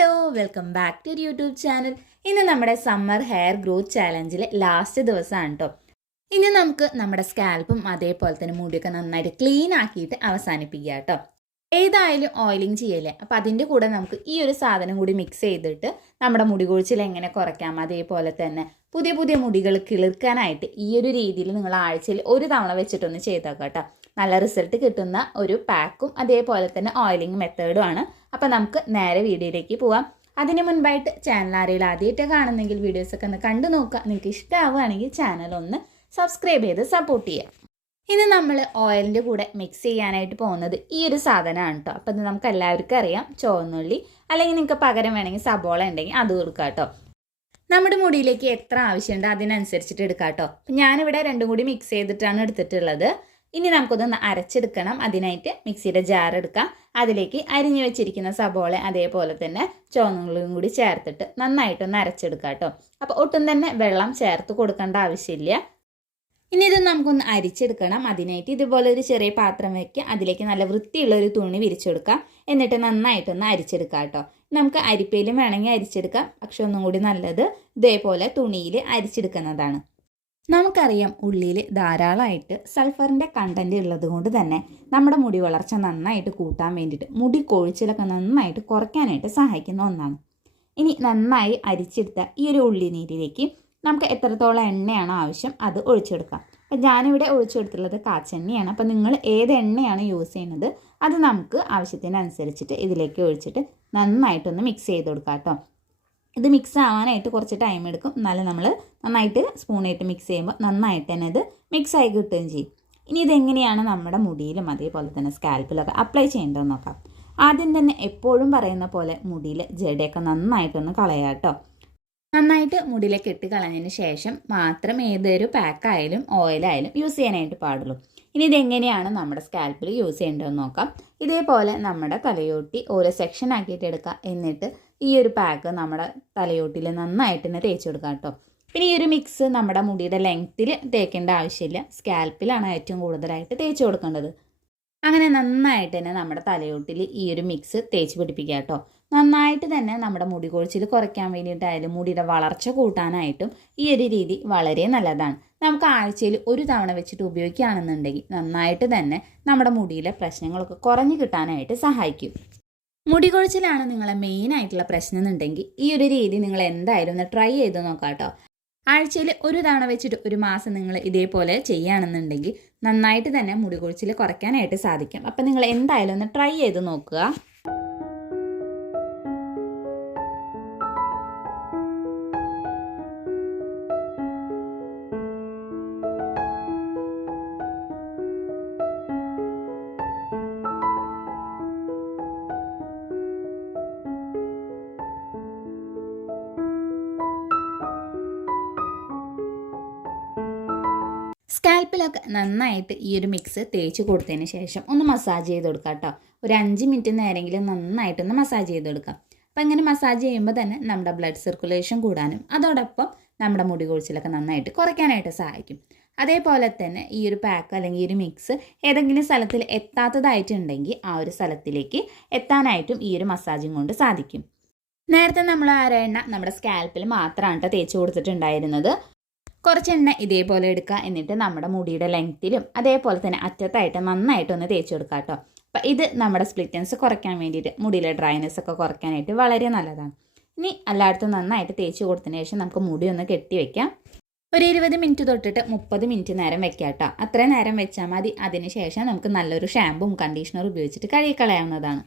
Hello welcome back to YouTube channel. ഇന്ന് നമ്മുടെ summer hair growth ചാലഞ്ചിലെ ലാസ്റ്റ് ദിവസമാണ് കേട്ടോ. ഇനി നമുക്ക് നമ്മുടെ സ്കാൽപ്പും അതേപോലെ തന്നെ മുടിയൊക്കെ നന്നായിട്ട് ക്ലീൻ ആക്കിയിട്ട് അവസാനിപ്പിക്കുക കേട്ടോ. ഏതായാലും ഓയിലിംഗ് ചെയ്യല്ലേ, അപ്പം അതിൻ്റെ കൂടെ നമുക്ക് ഈ ഒരു സാധനം കൂടി മിക്സ് ചെയ്തിട്ട് നമ്മുടെ മുടി കൊഴിച്ചിൽ എങ്ങനെ കുറയ്ക്കാം, അതേപോലെ തന്നെ പുതിയ പുതിയ മുടികൾ കിളിർക്കാനായിട്ട് ഈ ഒരു രീതിയിൽ നിങ്ങൾ ആഴ്ചയിൽ ഒരു തവണ വെച്ചിട്ടൊന്ന് ചെയ്തേക്കാം കേട്ടോ. നല്ല റിസൾട്ട് കിട്ടുന്ന ഒരു പാക്കും അതേപോലെ തന്നെ ഓയിലിംഗ് മെത്തേഡും ആണ്. അപ്പം നമുക്ക് നേരെ വീഡിയോയിലേക്ക് പോവാം. അതിന് മുൻപായിട്ട് ചാനൽ ആരെങ്കിലും ആദ്യമായിട്ട് കാണുന്നെങ്കിൽ വീഡിയോസൊക്കെ ഒന്ന് കണ്ടു നോക്കുക. നിങ്ങൾക്ക് ഇഷ്ടമാവുകയാണെങ്കിൽ ചാനൽ ഒന്ന് സബ്സ്ക്രൈബ് ചെയ്ത് സപ്പോർട്ട് ചെയ്യുക. ഇനി നമ്മൾ ഓയിലിൻ്റെ കൂടെ മിക്സ് ചെയ്യാനായിട്ട് പോകുന്നത് ഈ ഒരു സാധനമാണ് കേട്ടോ. അപ്പം ഇത് നമുക്ക് എല്ലാവർക്കും അറിയാം, ചുവന്നുള്ളി, അല്ലെങ്കിൽ നിങ്ങൾക്ക് പകരം വേണമെങ്കിൽ സബോള ഉണ്ടെങ്കിൽ അത് കൊടുക്കുക കേട്ടോ. നമ്മുടെ മുടിയിലേക്ക് എത്ര ആവശ്യമുണ്ട് അതിനനുസരിച്ചിട്ട് എടുക്കാം കേട്ടോ. അപ്പം ഞാനിവിടെ രണ്ടും കൂടി മിക്സ് ചെയ്തിട്ടാണ് എടുത്തിട്ടുള്ളത്. ഇനി നമുക്കൊന്ന് അരച്ചെടുക്കണം. അതിനായിട്ട് മിക്സിയുടെ ജാർ എടുക്കാം. അതിലേക്ക് അരിഞ്ഞു വെച്ചിരിക്കുന്ന സബോള അതേപോലെ തന്നെ ചുവന്നുള്ളിയും കൂടി ചേർത്തിട്ട് നന്നായിട്ടൊന്ന് അരച്ചെടുക്കാം കേട്ടോ. അപ്പോൾ ഒട്ടും തന്നെ വെള്ളം ചേർത്ത് കൊടുക്കേണ്ട ആവശ്യമില്ല. ഇനി ഇത് നമുക്കൊന്ന് അരിച്ചെടുക്കണം. അതിനായിട്ട് ഇതുപോലെ ഒരു ചെറിയ പാത്രം വയ്ക്കുക. അതിലേക്ക് നല്ല വൃത്തിയുള്ള ഒരു തുണി വിരിച്ചെടുക്കാം. എന്നിട്ട് നന്നായിട്ടൊന്ന് അരിച്ചെടുക്കാം കേട്ടോ. നമുക്ക് അരിപ്പയിലും വേണമെങ്കിൽ അരിച്ചെടുക്കാം, പക്ഷെ ഒന്നും കൂടി നല്ലത് ഇതേപോലെ തുണിയിൽ അരിച്ചെടുക്കുന്നതാണ്. നമുക്കറിയാം ഉള്ളിയിൽ ധാരാളമായിട്ട് സൾഫറിൻ്റെ കണ്ടൻറ്റ് ഉള്ളത് കൊണ്ട് തന്നെ നമ്മുടെ മുടി വളർച്ച നന്നായിട്ട് കൂട്ടാൻ വേണ്ടിയിട്ട് മുടി കൊഴിച്ചിലൊക്കെ നന്നായിട്ട് കുറയ്ക്കാനായിട്ട് സഹായിക്കുന്ന ഒന്നാണ്. ഇനി നന്നായി അരിച്ചെടുത്ത ഈ ഒരു ഉള്ളി നീരിലേക്ക് നമുക്ക് എത്രത്തോളം എണ്ണയാണ് ആവശ്യം അത് ഒഴിച്ചെടുക്കാം. അപ്പം ഞാനിവിടെ ഒഴിച്ചെടുത്തുള്ളത് കാച്ചെണ്ണയാണ്. അപ്പം നിങ്ങൾ ഏത് എണ്ണയാണ് യൂസ് ചെയ്യുന്നത് അത് നമുക്ക് ആവശ്യത്തിനനുസരിച്ചിട്ട് ഇതിലേക്ക് ഒഴിച്ചിട്ട് നന്നായിട്ടൊന്ന് മിക്സ് ചെയ്ത് കൊടുക്കാം കേട്ടോ. ഇത് മിക്സ് ആവാനായിട്ട് കുറച്ച് ടൈം എടുക്കും. എന്നാലും നമ്മൾ നന്നായിട്ട് സ്പൂണായിട്ട് മിക്സ് ചെയ്യുമ്പോൾ നന്നായിട്ട് തന്നെ ഇത് മിക്സായി കിട്ടുകയും ചെയ്യും. ഇനി ഇതെങ്ങനെയാണ് നമ്മുടെ മുടിയിലും അതേപോലെ തന്നെ സ്കാൽപ്പിലൊക്കെ അപ്ലൈ ചെയ്യേണ്ടതെന്ന് നോക്കാം. ആദ്യം തന്നെ എപ്പോഴും പറയുന്ന പോലെ മുടിയിൽ ജടയൊക്കെ നന്നായിട്ടൊന്ന് കളയാം കേട്ടോ. നന്നായിട്ട് മുടിയിലേക്ക് ഇട്ട് കളഞ്ഞതിന് ശേഷം മാത്രം ഏതൊരു പാക്കായാലും ഓയിലായാലും യൂസ് ചെയ്യാനായിട്ട് പാടുള്ളൂ. ഇനി ഇതെങ്ങനെയാണ് നമ്മുടെ സ്കാൽപ്പിൽ യൂസ് ചെയ്യേണ്ടതെന്ന് നോക്കാം. ഇതേപോലെ നമ്മുടെ തലയോട്ടി ഓരോ സെക്ഷൻ ആക്കിയിട്ട് എടുക്കുക. എന്നിട്ട് ഈ ഒരു പാക്ക് നമ്മുടെ തലയോട്ടിൽ നന്നായിട്ട് തന്നെ തേച്ച് കൊടുക്കാം കേട്ടോ. പിന്നെ ഈ ഒരു മിക്സ് നമ്മുടെ മുടിയുടെ ലെങ്ത്തിൽ തേക്കേണ്ട ആവശ്യമില്ല, സ്കാൽപ്പിലാണ് ഏറ്റവും കൂടുതലായിട്ട് തേച്ച് കൊടുക്കേണ്ടത്. അങ്ങനെ നന്നായിട്ട് തന്നെ നമ്മുടെ തലയോട്ടിൽ ഈ ഒരു മിക്സ് തേച്ച് പിടിപ്പിക്കുക കേട്ടോ. നന്നായിട്ട് തന്നെ നമ്മുടെ മുടി കൊഴിച്ചിൽ കുറയ്ക്കാൻ വേണ്ടിയിട്ടായാലും മുടിയുടെ വളർച്ച കൂട്ടാനായിട്ടും ഈ ഒരു രീതി വളരെ നല്ലതാണ്. നമുക്ക് ആഴ്ചയിൽ ഒരു തവണ വെച്ചിട്ട് ഉപയോഗിക്കുകയാണെന്നുണ്ടെങ്കിൽ നന്നായിട്ട് തന്നെ നമ്മുടെ മുടിയിലെ പ്രശ്നങ്ങളൊക്കെ കുറഞ്ഞു കിട്ടാനായിട്ട് സഹായിക്കും. മുടി കൊഴിച്ചിലാണ് നിങ്ങളെ മെയിൻ ആയിട്ടുള്ള പ്രശ്നം എന്നുണ്ടെങ്കിൽ ഈ ഒരു രീതി നിങ്ങൾ എന്തായാലും ഒന്ന് ട്രൈ ചെയ്ത് നോക്കാം കേട്ടോ. ആഴ്ചയിൽ ഒരു തവണ വെച്ചിട്ട് ഒരു മാസം നിങ്ങൾ ഇതേപോലെ ചെയ്യുകയാണെന്നുണ്ടെങ്കിൽ നന്നായിട്ട് തന്നെ മുടി കൊഴിച്ചിൽ കുറയ്ക്കാനായിട്ട് സാധിക്കും. അപ്പം നിങ്ങൾ എന്തായാലും ഒന്ന് ട്രൈ ചെയ്ത് നോക്കുക. സ്കാൽപ്പിലൊക്കെ നന്നായിട്ട് ഈ ഒരു മിക്സ് തേച്ച് കൊടുത്തതിന് ശേഷം ഒന്ന് മസാജ് ചെയ്ത് കൊടുക്കാം കേട്ടോ. ഒരു 5 മിനിറ്റ് നേരെങ്കിലും നന്നായിട്ടൊന്ന് മസാജ് ചെയ്ത് കൊടുക്കാം. അപ്പം ഇങ്ങനെ മസാജ് ചെയ്യുമ്പോൾ തന്നെ നമ്മുടെ ബ്ലഡ് സർക്കുലേഷൻ കൂടാനും അതോടൊപ്പം നമ്മുടെ മുടി കൊഴിച്ചിലൊക്കെ നന്നായിട്ട് കുറയ്ക്കാനായിട്ട് സഹായിക്കും. അതേപോലെ തന്നെ ഈ ഒരു പാക്ക് അല്ലെങ്കിൽ ഈ ഒരു മിക്സ് ഏതെങ്കിലും സ്ഥലത്തിൽ എത്താത്തതായിട്ടുണ്ടെങ്കിൽ ആ ഒരു സ്ഥലത്തിലേക്ക് എത്താനായിട്ടും ഈ ഒരു മസാജിങ് കൊണ്ട് സാധിക്കും. നേരത്തെ നമ്മൾ എണ്ണ നമ്മുടെ സ്കാൽപ്പിൽ മാത്രമാണ് കേട്ടോ തേച്ച് കൊടുത്തിട്ടുണ്ടായിരുന്നത്. കുറച്ച് എണ്ണ ഇതേപോലെ എടുക്കുക. എന്നിട്ട് നമ്മുടെ മുടിയുടെ ലെങ്ത്തിലും അതേപോലെ തന്നെ അറ്റത്തായിട്ട് നന്നായിട്ടൊന്ന് തേച്ച് കൊടുക്കുക കേട്ടോ. അപ്പം ഇത് നമ്മുടെ സ്പ്ലിറ്റൻസ് കുറയ്ക്കാൻ വേണ്ടിയിട്ട് മുടിയിലെ ഡ്രൈനെസ് ഒക്കെ കുറയ്ക്കാനായിട്ട് വളരെ നല്ലതാണ്. ഇനി എല്ലായിടത്തും നന്നായിട്ട് തേച്ച് കൊടുത്തതിന് ശേഷം നമുക്ക് മുടി ഒന്ന് കെട്ടി വയ്ക്കാം. ഒരു 20 മിനിറ്റ് തൊട്ടിട്ട് 30 മിനിറ്റ് നേരം വെക്കാം കേട്ടോ. അത്രയും നേരം വെച്ചാൽ മതി. അതിന് ശേഷം നമുക്ക് നല്ലൊരു ഷാമ്പും കണ്ടീഷണറും ഉപയോഗിച്ചിട്ട് കഴുകിക്കളയാവുന്നതാണ്.